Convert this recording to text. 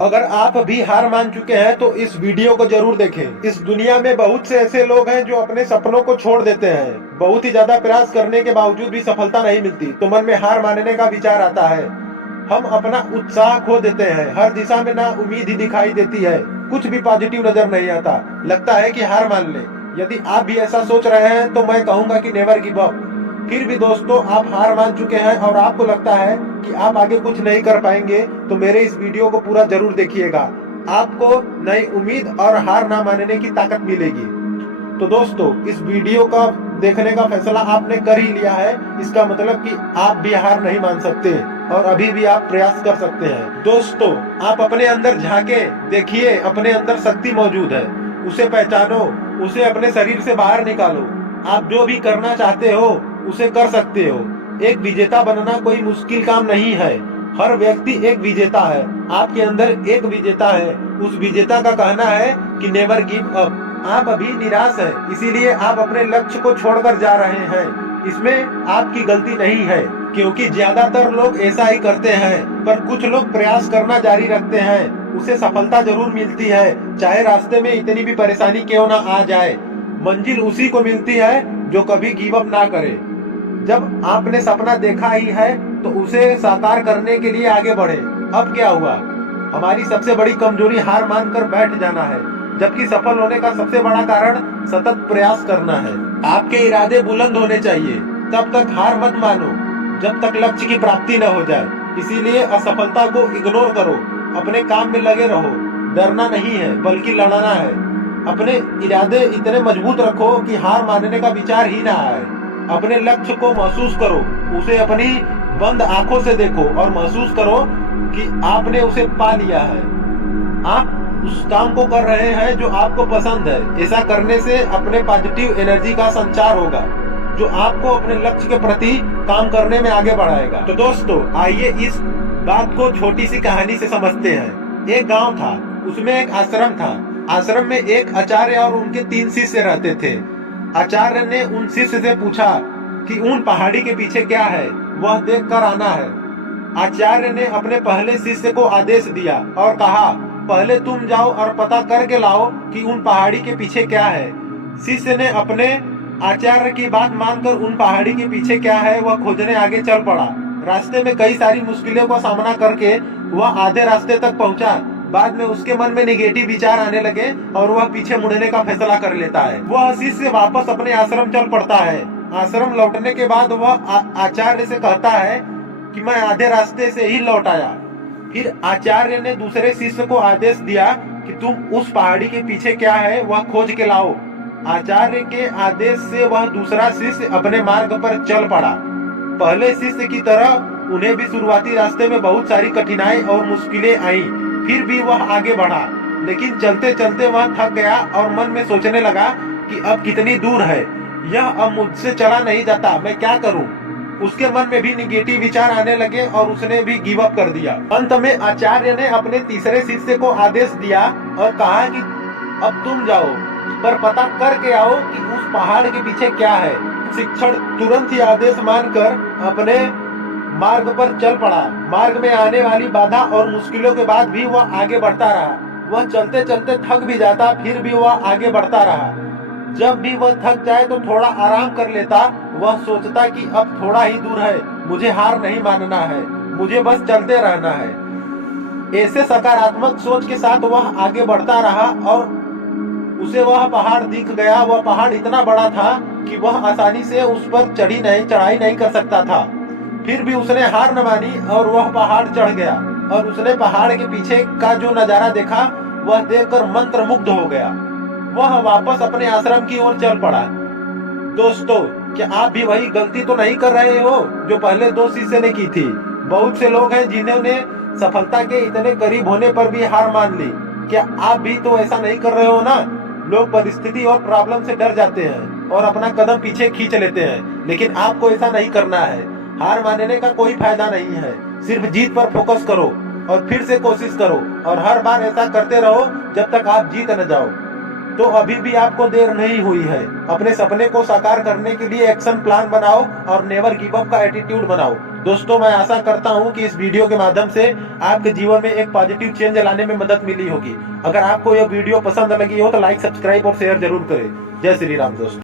अगर आप भी हार मान चुके हैं तो इस वीडियो को जरूर देखें। इस दुनिया में बहुत से ऐसे लोग हैं जो अपने सपनों को छोड़ देते हैं। बहुत ही ज्यादा प्रयास करने के बावजूद भी सफलता नहीं मिलती तो मन में हार मानने का विचार आता है। हम अपना उत्साह खो देते हैं, हर दिशा में ना उम्मीद ही दिखाई देती है, कुछ भी पॉजिटिव नजर नहीं आता, लगता है कि हार मान ले। यदि आप भी ऐसा सोच रहे हैं तो मैं कहूंगा कि नेवर गिव अप। फिर भी दोस्तों आप हार मान चुके हैं और आपको लगता है कि आप आगे कुछ नहीं कर पाएंगे तो मेरे इस वीडियो को पूरा जरूर देखिएगा। आपको नई उम्मीद और हार ना मानने की ताकत मिलेगी। तो दोस्तों इस वीडियो का देखने का फैसला आपने कर ही लिया है, इसका मतलब कि आप भी हार नहीं मान सकते और अभी भी आप प्रयास कर सकते हैं। दोस्तों आप अपने अंदर झांके देखिए, अपने अंदर शक्ति मौजूद है, उसे पहचानो, उसे अपने शरीर से बाहर निकालो। आप जो भी करना चाहते हो उसे कर सकते हो। एक विजेता बनना कोई मुश्किल काम नहीं है, हर व्यक्ति एक विजेता है। आपके अंदर एक विजेता है, उस विजेता का कहना है कि नेवर गिव अप। आप अभी निराश है, इसीलिए आप अपने लक्ष्य को छोड़कर जा रहे हैं। इसमें आपकी गलती नहीं है, क्योंकि ज्यादातर लोग ऐसा ही करते हैं, पर कुछ लोग प्रयास करना जारी रखते हैं, उसे सफलता जरूर मिलती है, चाहे रास्ते में इतनी भी परेशानी क्यों ना आ जाए। मंजिल उसी को मिलती है जो कभी गिव अप ना करे। जब आपने सपना देखा ही है तो उसे साकार करने के लिए आगे बढ़े। अब क्या हुआ, हमारी सबसे बड़ी कमजोरी हार मानकर बैठ जाना है, जबकि सफल होने का सबसे बड़ा कारण सतत प्रयास करना है। आपके इरादे बुलंद होने चाहिए, तब तक हार मत मानो जब तक लक्ष्य की प्राप्ति न हो जाए। इसीलिए असफलता को इग्नोर करो, अपने काम में लगे रहो। डरना नहीं है बल्कि लड़ना है। अपने इरादे इतने मजबूत रखो कि हार मानने का विचार ही ना आए। अपने लक्ष्य को महसूस करो, उसे अपनी बंद आंखों से देखो और महसूस करो कि आपने उसे पा लिया है। आप उस काम को कर रहे हैं जो आपको पसंद है। ऐसा करने से अपने पॉजिटिव एनर्जी का संचार होगा जो आपको अपने लक्ष्य के प्रति काम करने में आगे बढ़ाएगा। तो दोस्तों आइए इस बात को छोटी सी कहानी से समझते हैं। एक गांव था, उसमें एक आश्रम था। आश्रम में एक आचार्य और उनके 3 शिष्य रहते थे। आचार्य ने उन शिष्य से पूछा कि उन पहाड़ी के पीछे क्या है, वह देखकर आना है। आचार्य ने अपने पहले शिष्य को आदेश दिया और कहा, पहले तुम जाओ और पता करके लाओ कि उन पहाड़ी के पीछे क्या है। शिष्य ने अपने आचार्य की बात मानकर उन पहाड़ी के पीछे क्या है वह खोजने आगे चल पड़ा। रास्ते में कई सारी मुश्किलों का सामना करके वह आधे रास्ते तक पहुंचा। बाद में उसके मन में निगेटिव विचार आने लगे और वह पीछे मुड़ने का फैसला कर लेता है। वह शिष्य वापस अपने आश्रम चल पड़ता है। आश्रम लौटने के बाद वह आचार्य से कहता है कि मैं आधे रास्ते से ही लौट आया। फिर आचार्य ने दूसरे शिष्य को आदेश दिया कि तुम उस पहाड़ी के पीछे क्या है वह खोज के लाओ। आचार्य के आदेश से वह दूसरा शिष्य अपने मार्ग पर चल पड़ा। पहले शिष्य की तरह उन्हें भी शुरुआती रास्ते में बहुत सारी कठिनाई और मुश्किलें आई, फिर भी वह आगे बढ़ा। लेकिन चलते चलते वह थक गया और मन में सोचने लगा कि अब कितनी दूर है, यह अब मुझसे चला नहीं जाता, मैं क्या करूं। उसके मन में भी निगेटिव विचार आने लगे और उसने भी गिव अप कर दिया। अंत में आचार्य ने अपने तीसरे शिष्य को आदेश दिया और कहा कि अब तुम जाओ, पर पता करके आओ कि उस पहाड़ के पीछे क्या है। शिक्षक तुरंत ही आदेश मानकर अपने मार्ग पर चल पड़ा। मार्ग में आने वाली बाधा और मुश्किलों के बाद भी वह आगे बढ़ता रहा। वह चलते चलते थक भी जाता, फिर भी वह आगे बढ़ता रहा। जब भी वह थक जाए तो थोड़ा आराम कर लेता। वह सोचता कि अब थोड़ा ही दूर है, मुझे हार नहीं मानना है, मुझे बस चलते रहना है। ऐसे सकारात्मक सोच के साथ वह आगे बढ़ता रहा और उसे वह पहाड़ दिख गया। वह पहाड़ इतना बड़ा था कि वह आसानी से उस पर चढ़ाई नहीं कर सकता था। फिर भी उसने हार न मानी और वह पहाड़ चढ़ गया और उसने पहाड़ के पीछे का जो नजारा देखा वह देखकर मंत्रमुग्ध हो गया। वह वापस अपने आश्रम की ओर चल पड़ा। दोस्तों क्या आप भी वही गलती तो नहीं कर रहे हो जो पहले 2 शिष्य ने की थी? बहुत से लोग हैं जिन्होंने सफलता के इतने करीब होने पर भी हार मान ली। क्या आप भी तो ऐसा नहीं कर रहे हो ना? लोग परिस्थिति और प्रॉब्लम से डर जाते हैं और अपना कदम पीछे खींच लेते हैं, लेकिन आपको ऐसा नहीं करना है। हार मानने का कोई फायदा नहीं है, सिर्फ जीत पर फोकस करो और फिर से कोशिश करो और हर बार ऐसा करते रहो जब तक आप जीत न जाओ। तो अभी भी आपको देर नहीं हुई है। अपने सपने को साकार करने के लिए एक्शन प्लान बनाओ और नेवर गिव अप का एटीट्यूड बनाओ। दोस्तों, मैं आशा करता हूं कि इस वीडियो के माध्यम से आपके जीवन में एक पॉजिटिव चेंज लाने में मदद मिली होगी। अगर आपको यह वीडियो पसंद लगी हो तो लाइक, सब्सक्राइब और शेयर जरूर करें। जय श्री राम दोस्तों।